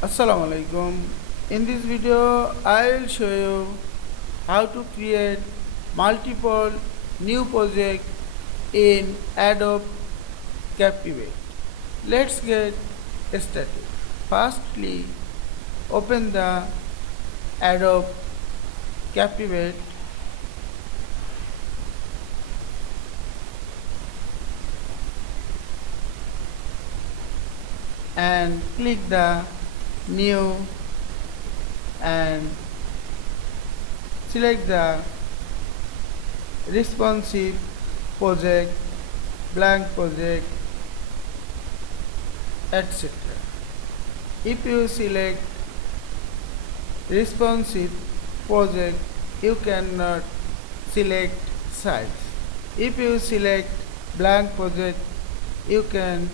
Assalamu Walaikum. In this video, I will show you how to create multiple new projects in Adobe Captivate. Let's get started. Firstly, open the Adobe Captivate and click the new and select the responsive project, blank project, etc. If you select responsive project, you cannot select size. If you select blank project, you can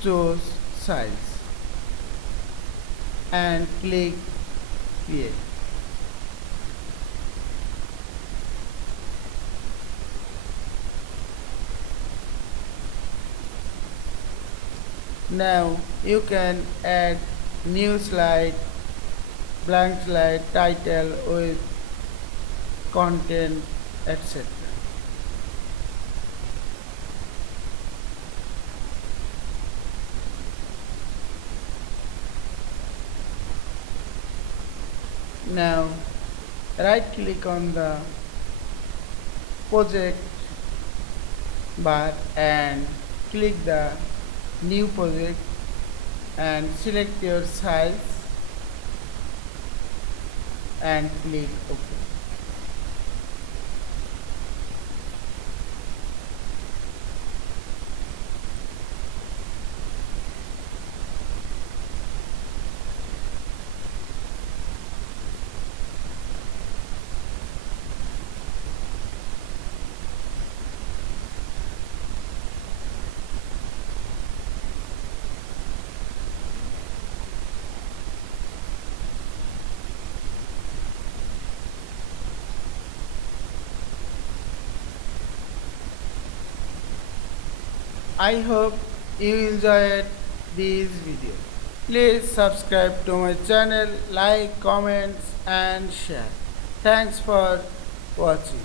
choose size and click create. Now you can add new slide, blank slide, title with content, etc. Now right click on the project bar and click the new project and select your size and click OK. I hope you enjoyed this video. Please subscribe to my channel, like, comments and share. Thanks for watching.